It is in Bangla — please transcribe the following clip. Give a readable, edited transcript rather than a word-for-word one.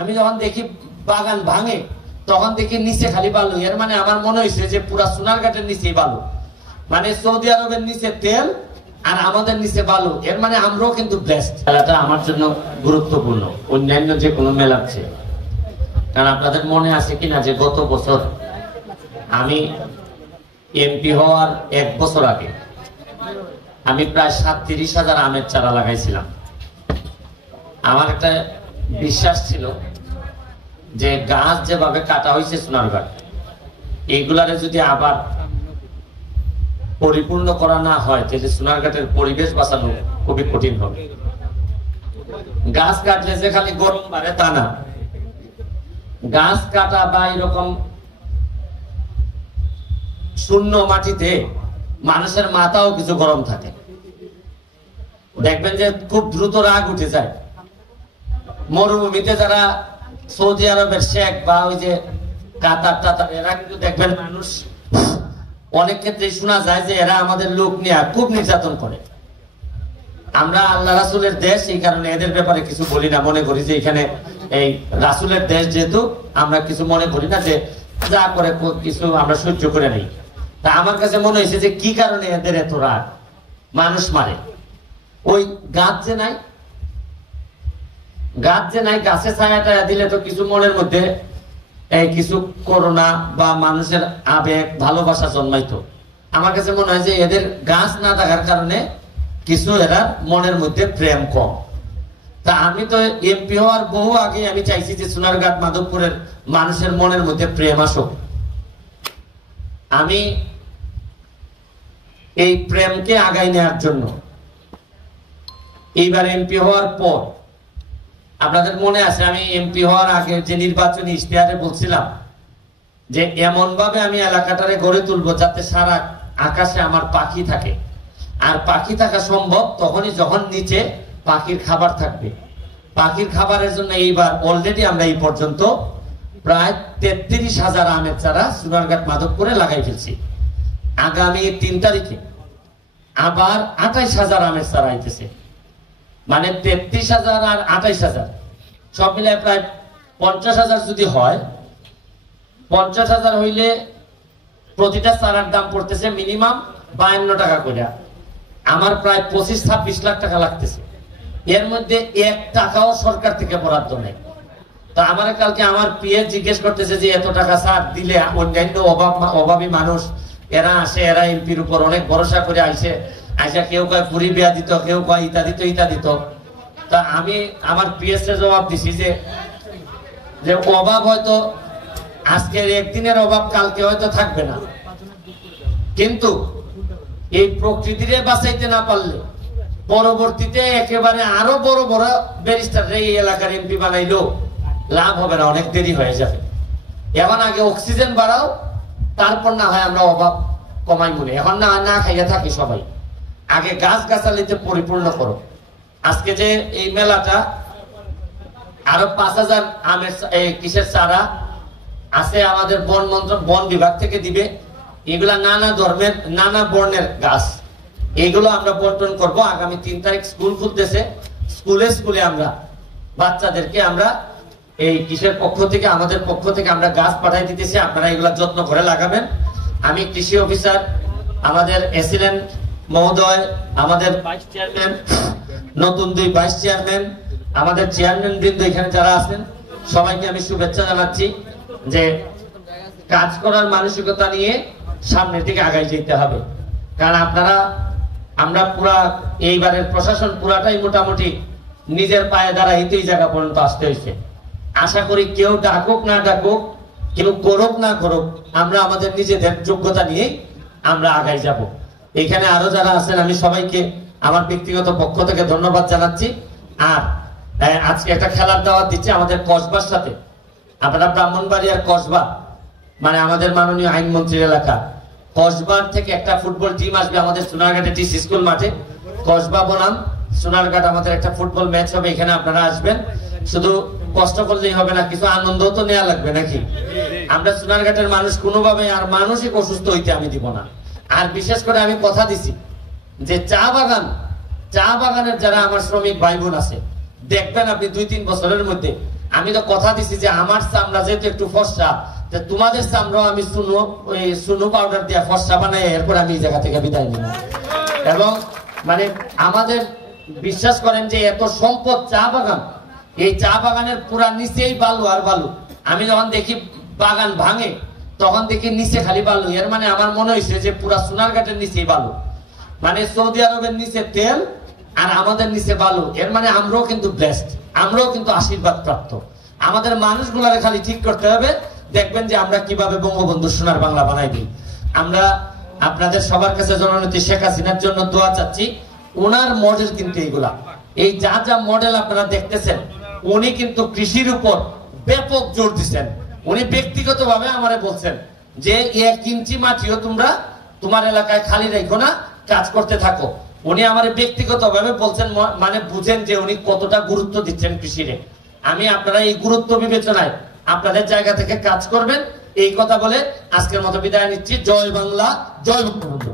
আমি যখন দেখি বাগান ভাঙে তখন দেখি নিচে খালি বালু, এর মানে আমার মনে হয়েছে যে পুরা সোনারঘাটের নিচেই বালু, মানে সৌদি আরবের নিচে তেল আর আমাদের নিচে বালু, এর মানে আমরাও কিন্তু ব্লেসড। খেলাটা আমার জন্য গুরুত্বপূর্ণ অন্যান্য যে কোনো মেলার চেয়ে। কারণ আপনাদের মনে আছে কিনা যে গত বছর আমি এমপি হওয়ার 1 বছর আগে আমি প্রায় 37,000 আমের চারা লাগাইছিলাম। আমার একটা বিশ্বাস ছিল যে গাছ যেভাবে কাটা হয়েছে সোনারঘাট, এইগুলারে যদি আবার পরিপূর্ণ করা না হয় তাহলে সোনারঘাটের পরিবেশ বাঁচানো খুবই কঠিন হবে। গাছ কাটলে যে খালি গরম বাড়ে তা না, গাছ কাটা বা এরকম শূন্য মাটিতে মানুষের মাথাও কিছু গরম থাকে। দেখবেন যে খুব দ্রুত রাগ উঠে যায়। মরুভূমিতে যারা সৌদি আরবের শেখ বা ওই যে কাতার টাতার, এরা কিন্তু দেখবেন মানুষ অনেক ক্ষেত্রে শোনা যায় যে এরা আমাদের লোক নিয়ে খুব নির্যাতন করে। আমরা আল্লাহ রাসূলের দেশ, এই কারণে এদের ব্যাপারে কিছু বলি না, মনে করি যে এখানে এই রাসূলের দেশ যেহেতু আমরা কিছু মনে করি না, যে যা করে কিছু আমরা সহ্য করে নেই। তা আমার কাছে মনে হয়েছে যে কি কারণে এদের এত রাগ, মানুষ মারে। ওই গাছ যে নাই, গাছে ছায়াটা দিলে তো কিছু মনের মধ্যে কিছু করোনা বা মানুষের আবেগ ভালোবাসা জন্মাইতো। আমার কাছে মনে হয় যে এদের গাছ না থাকার কারণে কিছু এরা মনের মধ্যে প্রেম কম। তা আমি তো এমপি হওয়ার বহু আগে আমি চাইছি যে সোনারঘাট মাধবপুরের মানুষের মনের মধ্যে প্রেম আসুক। আমি এই প্রেমকে আগায় নেওয়ার জন্য এইবার এমপি হওয়ার পর, আপনাদের মনে আছে আমি এমপি হওয়ার আগে যে নির্বাচনী ইশতেহারে বলছিলাম যে এমন ভাবে আমি এলাকাটারে গড়ে তুলবো যাতে সারা আকাশে আমার পাখি থাকে। আর পাখি থাকা সম্ভব তখনই যখন নিচে পাখির খাবার থাকবে। পাখির খাবারের জন্য এইবার অলরেডি আমরা এই পর্যন্ত প্রায় 33,000 আমের চারা সোনারঘাট মাধবপুরে লাগাই ফেলছি। আগামী 3 তারিখে আবার 28,000 আমের চারা আইতেছে, মানে 33,000 আর 28,000 সব মিলে প্রায় 50,000 যদি হয়, 50,000 হইলে প্রতিটা চারার দাম পড়তেছে মিনিমাম 52 টাকা করে। আমার প্রায় 25-26 লাখ টাকা লাগতেছে। এর মধ্যে 1 টাকাও সরকার থেকে বরাদ্দ নেই। তো আমার কালকে আমার পিএ জিজ্ঞেস করতেছে যে এত টাকা স্যার দিলে অন্যান্য অভাবী মানুষ এরা আসে, এরা এমপির উপর অনেক ভরসা করে আইসে, কেউ কয় পুরি বিয়া দিত, কেউ কয় ইটা দিত। তা আমি আমার পিএস এর জবাব দিছি যে অভাব হয়তো আজকের একদিনের অভাব কালকে হয়তো থাকবে না, কিন্তু এই প্রকৃতিরে বাঁচাইতে না পারলে পরবর্তীতে একেবারে আরো বড় বড় ব্যারিস্টার এই এলাকার এমপি বানাইলেও লাভ হবে না, অনেক দেরি হয়ে যাবে। এখন আগে অক্সিজেন বাড়াও, তারপর না হয় আমরা অভাব কমাই মনে। এখন না খাইয়া থাকি সবাই, আগে গাছ গাছালিতে পরিপূর্ণ করো। আজকে যে এই মেলাটা আরো 5,000 আমের কিসের চারা আছে আমাদের বন বিভাগ থেকে দিবে। এগুলা নানা ধর্মের নানা বর্ণের গাছ, এগুলো আমরা বন্টন করব। আগামী 3 তারিখ স্কুল খুলতেছে, স্কুলে আমরা বাচ্চাদেরকে আমরা এই কিসের পক্ষ থেকে, আমাদের পক্ষ থেকে আমরা গাছ পাঠাই দিতেছি, আপনারা এগুলা যত্ন করে লাগাবেন। আমি কৃষি অফিসার, আমাদের এসিলেন্ট মহোদয়, আমাদের ভাইস চেয়ারম্যান, নতুন 2 ভাইস চেয়ারম্যান, আমাদের চেয়ারম্যান বৃন্দ এখানে যারা আছেন সবাইকে আমি শুভেচ্ছা জানাচ্ছি যে কাজ করার মানসিকতা নিয়ে সামনের দিকে আগাই যেতে হবে। কারণ আমরা পুরা এইবারের প্রশাসন পুরাটাই মোটামুটি নিজের পায়ে দাঁড়াইতেই জায়গা পর্যন্ত আসতে হয়েছে। আশা করি কেউ ডাকুক না ডাকুক, কেউ করুক না করুক, আমরা আমাদের নিজেদের যোগ্যতা নিয়েই আমরা আগাই যাব। এখানে আরো যারা আছেন আমি সবাইকে আমার ব্যক্তিগত পক্ষ থেকে ধন্যবাদ জানাচ্ছি। আর আজকে একটা খেলার দাওয়াত দিচ্ছি আমাদের কসবার সাথে। আপনারা ব্রাহ্মণবাড়িয়ার কসবা, মানে আমাদের মাননীয় আইনমন্ত্রীর এলাকা, কসবার থেকে একটা ফুটবল টিম আসবে আমাদের সোনারঘাটে টিসি স্কুল মাঠে। কসবা বনাম সোনারঘাট আমাদের একটা ফুটবল ম্যাচ হবে, এখানে আপনারা আসবেন। শুধু কষ্ট করলেই হবে না, কিছু আনন্দ তো নেওয়া লাগবে নাকি? আমরা সোনারঘাটের মানুষ কোনোভাবে আর মানসিক অসুস্থ হইতে আমি দিব না। আর বিশেষ করে আমি কথা দিছি যে চা বাগানের যারা আমার শ্রমিক ভাই বোন আছে, দেখবেন আপনি 2-3 বছরের মধ্যে আমি তো কথা দিছি যে আমার চামড়া যেহেতু একটু ফর্সা, তোমাদের চামড়াও আমি সুনু পাউডার দিয়ে ফর্সা বানাই, এরপর আমি এই জায়গা থেকে বিদায় নিব। এবং মানে আমাদের বিশ্বাস করেন যে এত সম্পদ চা বাগান, এই চা বাগানের পুরা নিচেই বালু আর বালু। আমি যখন দেখি বাগান ভাঙে তখন দেখি নিচে খালি বালু, এর মানে আমার মনে হয়েছে যে পুরা সোনারঘাটের নিচেই বালু, মানে সৌদি আরবের নিচে তেল আর আমাদের নিচে বালু। এর মানে আমরাও কিন্তু ব্লেসড, আমরাও কিন্তু আশীর্বাদ প্রাপ্ত। আমাদের মানুষগুলারে খালি ঠিক করতে হবে, দেখবেন যে আমরা কিভাবে বঙ্গবন্ধু সোনার বাংলা বানাই দিই। আমরা আপনাদের সবার কাছে জননেত্রী শেখ হাসিনার জন্য দোয়া চাচ্ছি। ওনার মডেল কিন্তু এইগুলা, এই যা যা মডেল আপনারা দেখতেছেন, উনি কিন্তু কৃষির উপর ব্যাপক জোর দিচ্ছেন। উনি ব্যক্তিগতভাবে আমারে বলছেন যে 1 ইঞ্চি মাটিও তোমরা তোমার এলাকায় খালি রেখো না, কাজ করতে থাকো। উনি আমার ব্যক্তিগতভাবে বলছেন, মানে বুঝেন যে উনি কতটা গুরুত্ব দিচ্ছেন কৃষিরে। আমি আপনারা এই গুরুত্ব বিবেচনায় আপনাদের জায়গা থেকে কাজ করবেন, এই কথা বলে আজকের মতো বিদায় নিচ্ছি। জয় বাংলা, জয় বঙ্গবন্ধু।